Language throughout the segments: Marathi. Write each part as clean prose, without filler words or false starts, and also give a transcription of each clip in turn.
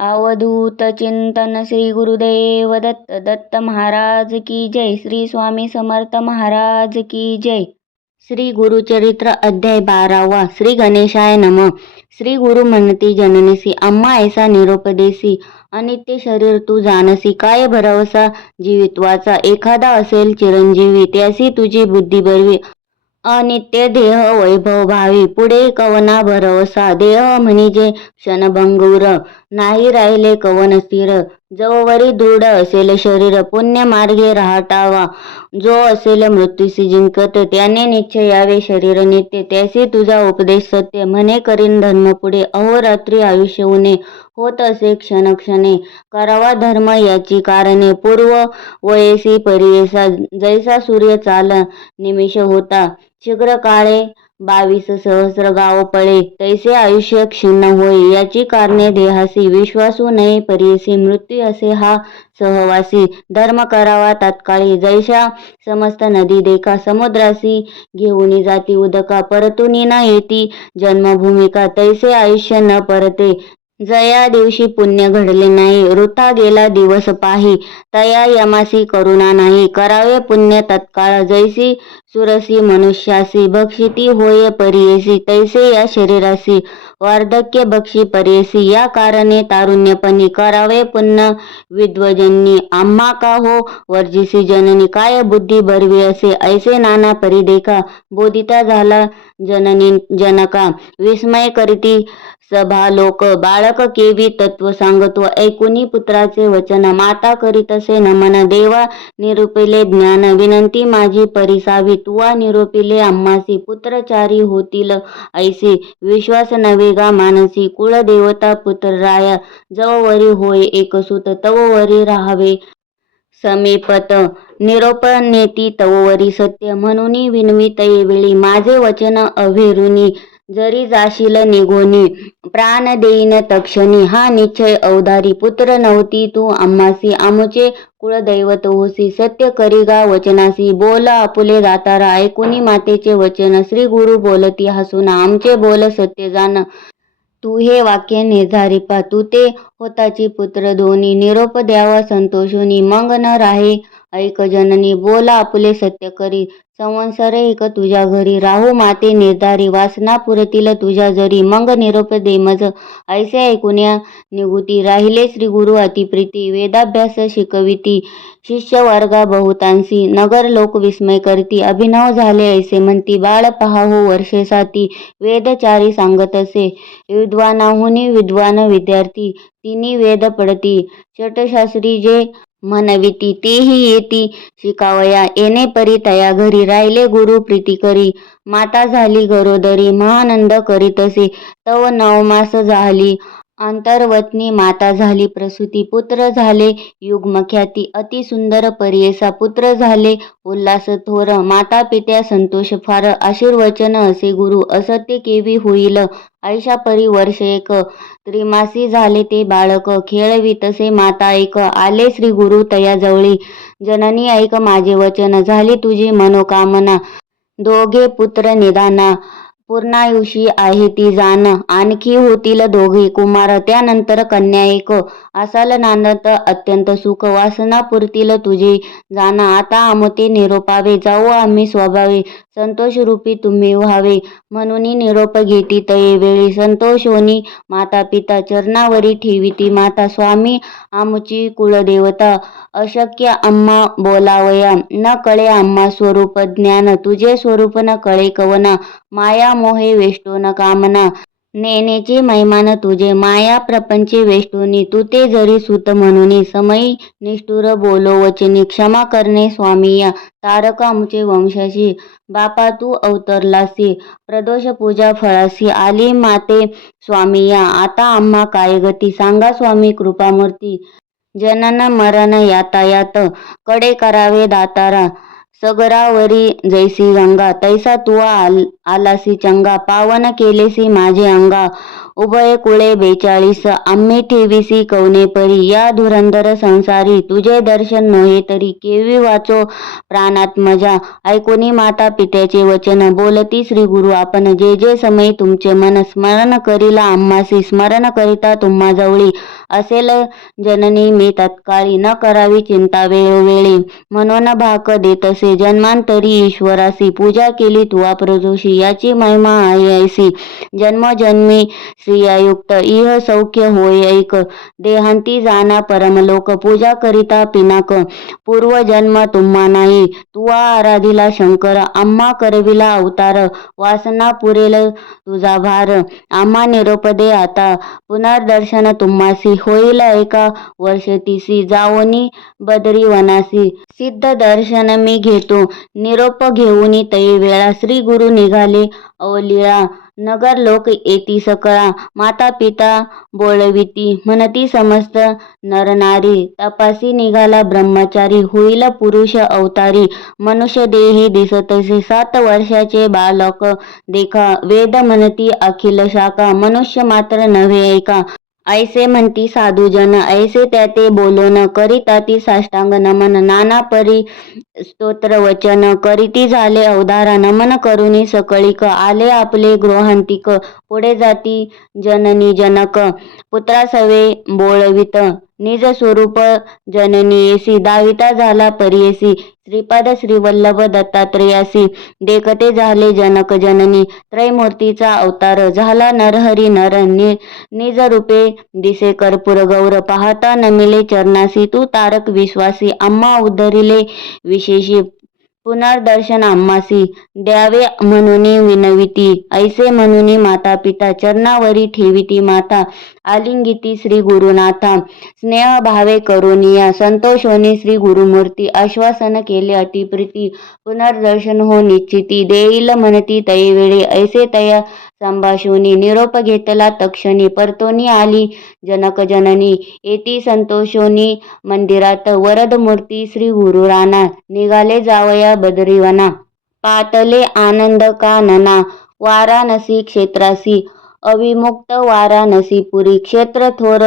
अवधूत चिंतन श्री गुरुदेव दत्त दत्त महाराज की जय. श्री स्वामी समर्थ महाराज की जय. श्री गुरुचरित्र अध्याय 12वा. श्री गणेशाय नम. श्री गुरु म्हणती जननीसी आम्हा ऐसा निरोप देसी. अनित्य शरीर तू जानसी. काय भरवसा जीवित्वाचा. एखादा असेल चिरंजीवी त्यासी तुझी बुद्धी बरवी. अनित्य देह वैभव भावी. पुढे कवना भरवसा. देह म्हणजे क्षणभंगुर. नाही राहिले कवन स्थिर. जववरी दृढ असेल शरीर. पुण्य मार्गे राहटावा. जो असेल मृत्यूसी जिंकत. त्याने निश्चयावे शरीर नित्य. त्यासी तुझा उपदेश सत्य. म्हणे करीन धर्म पुढे. अहोरात्री आयुष्य उणे. होत असे क्षणक्षणे. करावा धर्म याची कारणे. पूर्व वयसी परियेसा. जैसा सूर्य चाल निमिष होता. शीघ्र काळे 22 सहस्र गाव पळे. तैसे आयुष्य क्षीण होय. याची कारणे देहासी. विश्वासू नये परियेसी. मृत्यू असे हा सहवासी. धर्म करावा तात्काळी. जैशा समस्त नदी देखा. समुद्रासी घेऊन जाती उदका. परतुनी न येती जन्मभूमिका. तैसे आयुष्य न परते. जया दिवशी पुण्य घडले नाही. वृथा गेला दिवस पाही. तया यमासी करुणा नाही. करावे पुण्य तत्काळ. जैसी सुरसी मनुष्यासी. भक्षिती होय परियेसी. तैसे या शरीरासी. वार्धक्य भक्षी परियेसी. या कारणे तारुण्यपणी. करावे पुण्य विद्वजनी. आम्हा का हो वर्जिसी जननी. काय बुद्धी बरवी असे. ऐसे नाना परी देखा. बोधिता झाला जननी जनका. विस्मय करीती सभा लोक. बाळक केवी तत्व सांगतो. ऐकुनी पुत्राचे वचन. माता करीतसे नमन. देवा निरूपिले ज्ञान. विनंती माझी परिसावी. तुवा निरूपिले आम्हासी. पुत्रचारी होतील ऐसे. विश्वास नवे गा मानसी. कुळदेवता पुत्रराया. जववरी होय एकसुत. तववरी राहावे समीपत. निरोप नेती तववरी सत्य. म्हणून विनवित येवेळी. माझे वचन अभेरुनी. जरी जाशील निघोनी. प्राण देईन तक्षणी. हा निश्चय अवधारी. पुत्र नव्हती तू आम्हासी. आमुचे कुळदैवत होसी. सत्य करी गा वचनासी. बोल आपुले दातारा. ऐकुनी मातेचे वचन. श्री गुरु बोलती हसून. आमचे बोल सत्य जाण. तू हे वाक्य निर्धारिपा. तू ते होताची पुत्र दोन्ही. निरोप द्यावा संतोषोनी. मग न राहे ऐक जननी. बोल आपुले सत्य करी. संवत्सर एक तुझ्या घरी. राहू माते निर्धारी. वासना पुरतील तुझ्या जरी. मग निरोप दे मज. ऐसे ऐकुन्या निघुती. राहिले श्री गुरु अतिप्रीती. वेदाभ्यास शिकविती. शिष्य वर्गा बहुतांसी. नगर लोक विस्मय करती. अभिनव झाले ऐसे म्हणती. बाळ पहा हो वर्षे साती. वेदचारी सांगत असे. विद्वानाहुनी विद्वान विद्यार्थी. तिनी वेद पडती. षटशास्त्री जे म्हणविती. तेही येती शिकावया. येणे परी तया घरी. राहिले गुरु प्रीती करी. माता झाली गरोदरी. महानंद करीतसे. तव 9 मास झाली. अंतर्वतनी माता झाली प्रसूती. पुत्र झाले युग्मख्याती. अति सुंदर परियेसा. पुत्र झाले उल्हास थोर. माता पित्या संतोष फार. आशीर्वचन असे गुरु. असत्य केवी होईल. ऐशा परी वर्ष एक. त्रिमासी झाले ते बाळक. खेळवितसे माता ऐक. आले श्री गुरु तया जवळी. जननी ऐक माझे वचन. झाली तुझी मनोकामना. दोघे पुत्र निदाना. पूर्णायुषी आहे ती जाण. आणखी होतील दोघे कुमार. त्यानंतर कन्या एक. असाल नांदत अत्यंत सुख. वासना पुरतील तुझी जाण. आता आमते निरोपावे. जाऊ आम्ही स्वभावे. संतोषरूपी तुम्ही व्हावे. म्हणून निरोप घेती तये वेळी. संतोषोनी माता पिता. चरणावरी ठेविती माता. स्वामी आमुची कुळदेवता. अशक्य आम्हा बोलावया. न कळे आम्हा स्वरूप ज्ञान. तुझे स्वरूप न कळे कवना. माया मोहे वेष्टोन कामना. नेनेचे मैमान तुझे. माया प्रपंचे वेष्टोनी. तू ते जरी सुत म्हणून. समयी निष्ठुर बोलो वचनी. क्षमा करणे स्वामीया. तारक आमुचे वंशाशी. बापा तू अवतरलासी. प्रदोष पूजा फळासी. आली माते स्वामीया. आता आम्हा काय गती. सांगा स्वामी कृपामूर्ती. जनन मरण यातायात. कडे करावे दातारा. सगरावरी जैसी गंगा. तैसा तुवा आलासी चंगा. पावन केलेसी माझे अंगा. उभय कुळे 42 आम्ही ठेविसी कवने परी या धुरंधर संसारी तुझे दर्शन नोहे तरी केवी वाचो प्राणात्मजा ऐकोनी माता पित्याचे वचन बोलती श्री गुरु आपण जे जे समय तुमचे मन स्मरण करीला आम्हासी स्मरण करिता तुम्हा जवळी असेल जननी मी तत्काळी न करावी चिंता वेळोवेळी म्हणून भाक देतसे जन्मांतरी ईश्वरासी पूजा केली तुवा प्रदोषी याची महिमा आहे ऐसी जन्मोजन्मी श्रियायुक्त इह सौख्य होय ऐक देहांती जाना परमलोक पूजा करिता पिनाक पूर्वजन्म तुम्हा नाही तुवा आराधिला शंकर आम्हा करविला अवतार वासना पुरेल तुझा भार आम्हा निरोप दे आता पुनर्दर्शन तुम्हासी होईल एका वर्षतीसी जाओनी बदरी वनासी सिद्ध दर्शन मी घेतो निरोप घेऊनी तई वेळा श्री गुरु निघाले अवलीळा नगर लोक येती सकळा माता पिता बोलविती म्हणती समस्त नरनारी तपासी निघाला ब्रह्मचारी होईल पुरुष अवतारी मनुष्य देही दिसतसे 7 वर्षाचे बालक देखा वेद म्हणती अखिल शाखा मनुष्य मात्र नव्हे ऐका ऐसे म्हणती साधुजन ऐसे त्याते बोलोन करिताती साष्टांग नमन नाना परी स्तोत्र वचन करीती झाले अवधारा नमन करुणी सकळीक आले आपले गृहांतिक पुढे जाती जननी जनक पुत्रासवे बोळवित निज स्वरूप जननी येसी दाविता झाला परियेसी श्रीपाद श्रीवल्लभ दत्तात्रेयासी देखते झाले जनक जननी त्रैमूर्तीचा अवतार झाला नरहरी नर निज रूपे दिसे कर्पूर गौर पाहता नमिले चरणासी तू तारक विश्वासी आम्हा उद्धरिले विशेषी पुनर्दर्शन आम्हासी द्यावे म्हणून विनविती ऐसे म्हणून माता पिता चरणावरी ठेविती माता आलिंगिती श्री गुरुनाथा स्नेह भावे करुनिया संतोषोनी श्री गुरुमूर्ती आश्वासन केले अतिप्रीती पुनर्दर्शन हो निश्चिती देईल म्हणती तैवेळी ऐसे तया संभाषुनी निरोप घेतला तक्षणी परतोनी आली जनक जननी येती संतोषोनी मंदिरात वरद मूर्ती श्री गुरु राणा निघाले जावया बदरीवना पातले आनंद कानना वाराणसी क्षेत्रासी अविमुक्त वाराणसी पुरी क्षेत्र थोर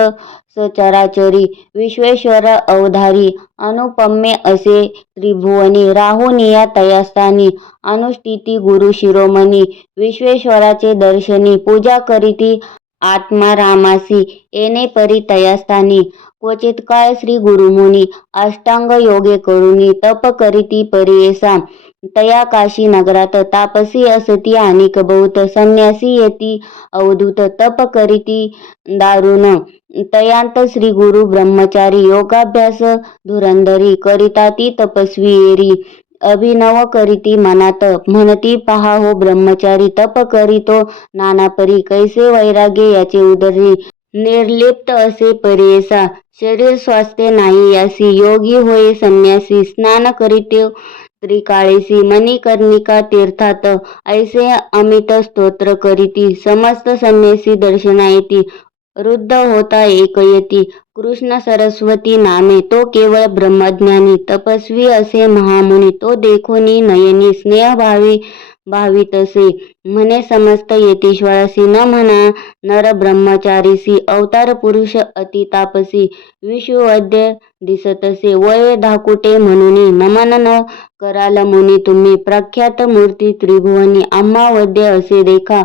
सचराचरी विश्वेश्वर अवधारी अनुपम्य असे त्रिभुवनी राहुनिया तयास्थानी अनुष्ठिती गुरु शिरोमणी विश्वेश्वराचे दर्शनी पूजा करीती आत्मा रामासी येणे परी तयास्थानी क्वचित काळ श्री गुरुमुनी अष्टांग योगे करुणी तप करीती परियेसा तया काशी नगरात तापसी असती अनेक बहुत संन्यासी येती अवधूत तप करीती दारुण तयांत श्री गुरु ब्रह्मचारी योगाभ्यास धुरंधरी करिता ती तपस्वी एरी अभिनव करीती मनात म्हणती पहा हो ब्रह्मचारी तप करीतो नानापरी कैसे वैराग्य याचे उदरी निर्लिप्त असे परियेसा शरीर स्वास्थ्य नाही यासी योगी होय संन्यासी स्नान करीतो त्रिकाळेसी मणिकर्णिका तीर्थात ऐसे अमित स्तोत्र करीती समस्त संन्यासी दर्शना येती रुद्ध होता एकयती कृष्ण सरस्वती नामे तो केवळ ब्रह्मज्ञानी तपस्वी असे महामुनी तो देखोनी नयनी स्नेहभावी भावितसे म्हणे समस्त येतीश्वरासी न म्हणा नर ब्रह्मचारीसी अवतार पुरुष अति तापसी विश्ववद्य दिसतसे वय धाकुटे म्हणून नमन न कराल मुनी तुम्ही प्रख्यात मूर्ती त्रिभुवनी आम्हा वद्य असे देखा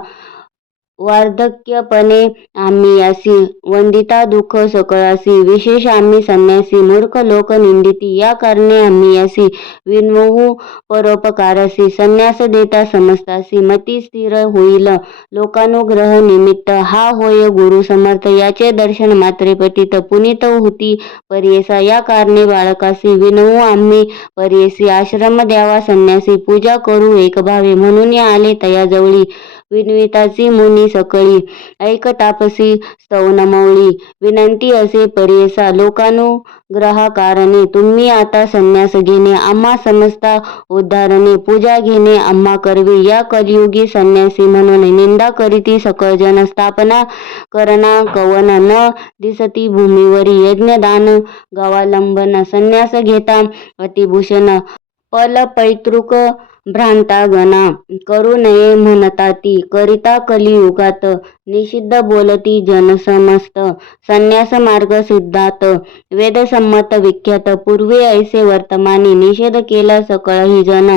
वार्धक्यपणे आम्ही यासी वंदिता दुःख सकळासी विशेष आम्ही संन्यासी मूर्ख लोक निंदिती या कारणे आम्ही यासी विनवू परोपकारासी संन्यास देता समस्तासी मती स्थिर होईल लोकानुग्रह निमित्त हा होय गुरु समर्थ याचे दर्शन मात्रे पतित पुनीत होती परियेसा या कारणे बाळकासी विनवू आम्ही परियेसी आश्रम द्यावा संन्यासी पूजा करू एकभावे म्हणून आले तयाजवळी विनविताची मुनी सकळी ऐक तापसी स्तवनमौळी विनंती असे परियेसा लोकानुग्रहाकारणे तुम्ही आता संन्यास घेणे आम्हा समस्ता उद्धारणे पूजा घेणे आम्हा करवी या कलियुगी संन्यासी म्हणून निंदा करीती सकळ जन स्थापना करणा कवन न दिसती भूमीवरी यज्ञदान गवालंबन संन्यास घेता अतिभूषण पल पैतृक भ्रांता गणा करू नये म्हणताती करिता कलियुगात निषिद्ध बोलती जनसमस्त संन्यास मार्ग सिद्धात वेदसंमत विख्यात पूर्वी ऐसे वर्तमानी निषेध केला सकळही जन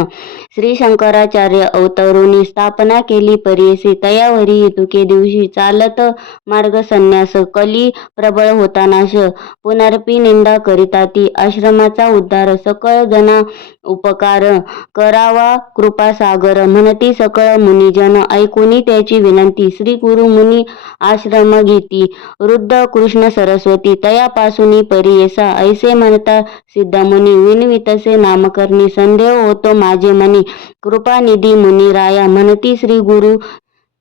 श्री शंकराचार्य अवतरुणी स्थापना केली परियसी तयावरी तुके दिवशी चालत मार्ग संन्यास कली प्रबळ होता नाश पुनरपी निंदा करिता ती आश्रमाचा उद्धार सकळ जना उपकार करावा कृपासागर म्हणती सकळ मुनिजन ऐकुनी त्याची विनंती श्री गुरु मुनी आश्रम घेती वृद्ध कृष्ण सरस्वती तयापासून परियेसा ऐसे म्हणता सिद्धमुनी विनवितसे नामकरणी संदेह होतो माझे मनी कृपानिधी मुनी राया म्हणती श्री गुरु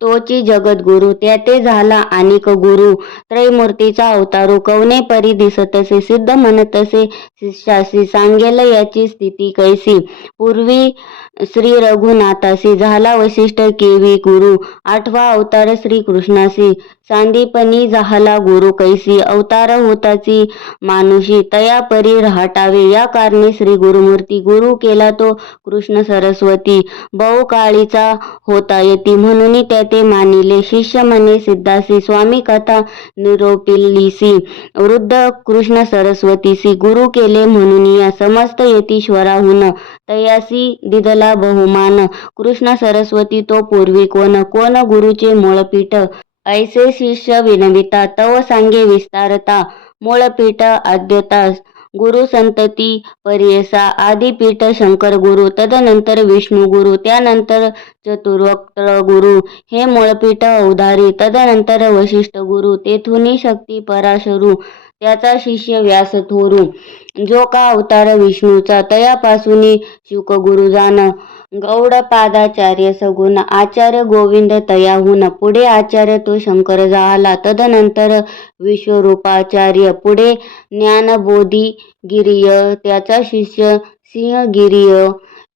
तोची जगद्गुरु त्याते झाला अनेक गुरु त्रैमूर्तीचा अवतारू कवने परी दिसतसे सिद्ध म्हणतसे शिष्यासी सांगेल याची स्थिती कैसी पूर्वी श्री रघुनाथासी झाला वशिष्ठ केवी गुरु आठवा अवतार श्री कृष्णासी सांदीपनी झाला गुरु कैसी अवतार होताची मानुषी तया परी राहटावे या कारणे श्री गुरुमूर्ती गुरु केला तो कृष्ण सरस्वती बहुकाळीचा होता यती म्हणून त्याते मानिले शिष्य म्हणे सिद्धासी स्वामी कथा निरोपिलीसी वृद्ध कृष्ण सरस्वतीसी गुरु केले म्हणून या समस्त यतीश्वराहून तयासी दिदला बहुमान कृष्ण सरस्वती तो पूर्वी कोण कोण गुरुचे मूळपीठ ऐसे शिष्य विनविता तव सांगे विस्तारता मूळपीठ आद्यता गुरु संतती परियसा आदिपीठ शंकर गुरु तदनंतर विष्णू गुरु त्यानंतर चतुर्वक्त्र गुरु हे मूळपीठ अवधारी तदनंतर वशिष्ठ गुरु तेथुनी शक्ती पराशरू त्याचा शिष्य व्यास थोरू जो का अवतार विष्णूचा तयापासून शुकगुरु जाण गौडपादाचार्य सगुण आचार्य गोविंद तयाहून पुढे आचार्य तो शंकर झाला तदनंतर विश्वरूपाचार्य पुढे ज्ञानबोधिगिरीय त्याचा शिष्य सिंहगिरीय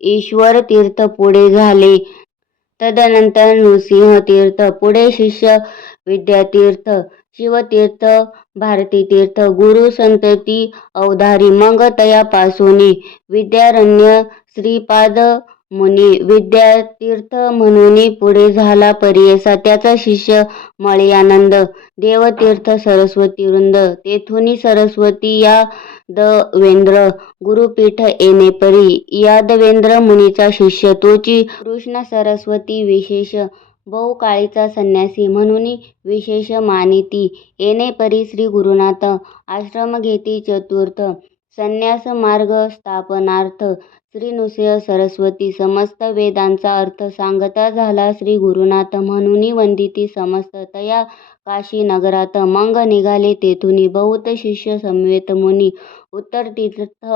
ईश्वर तीर्थ पुढे झाले तदनंतर नृसिंह तीर्थ पुढे शिष्य विद्यातीर्थ शिवतीर्थ भारतीतीर्थ गुरु संतती अवधारी मग तयापासून विद्यारण्य श्रीपाद मुनी विद्यातीर्थ म्हणून पुढे झाला परियसा त्याचा शिष्य मळयानंद देवतीर्थ सरस्वती वृंद तेथुनी सरस्वती यादवेंद्र गुरुपीठ येणे परी यादवेंद्र मुनीचा शिष्य तोची कृष्ण सरस्वती विशेष बहुकाळीचा संन्यासी म्हणून विशेष मानिती येणे परी श्री गुरुनाथ आश्रम घेती चतुर्थ संन्यास मार्ग स्थापनार्थ श्री नृसिंह सरस्वती समस्त वेदांचा अर्थ सांगता झाला श्री गुरुनाथ म्हणून वंदिती समस्त तया काशी नगरात मग निघाले तेथुनी बहुत शिष्य समवेत मुनी उत्तर तीर्थ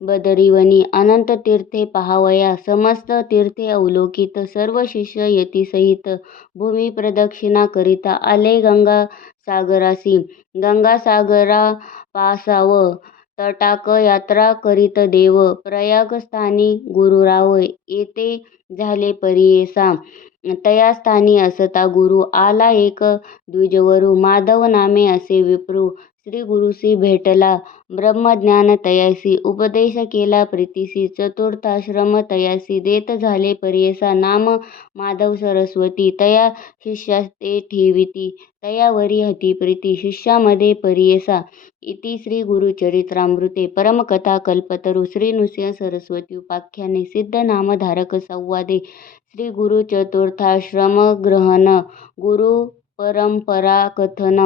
बदरीवनी अनंत तीर्थे पहावया समस्त तीर्थे अवलोकित सर्व शिष्य यतीसहित भूमी प्रदक्षिणा करिता आले गंगा सागरासी गंगासागरा पासाव तटाक यात्रा करीत देव प्रयाग स्थानी गुरुराव येथे झाले परियेसा तया स्थानी असता गुरु आला एक द्विजवरू माधव नामे असे विप्रू श्री गुरुसी भेटला ब्रह्मज्ञान तयासी उपदेश केला प्रीतीसी चतुर्थाश्रम तयासी देत झाले परियेसा नाम माधव सरस्वती तया शिष्या ते ठेविती तयावरी हती प्रीती शिष्यामध्ये परियेसा इति श्री गुरुचरित्रामृते परमकथा कल्पतरू श्री नृसिंह सरस्वती उपाख्याने सिद्ध नामधारक संवादे श्री गुरु चतुर्थाश्रम ग्रहण गुरु परंपरा कथन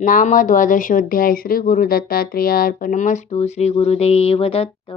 नाम द्वादशोध्याय श्री गुरु दत्तात्रेयार्पणमस्तु श्री गुरुदेव दत्त।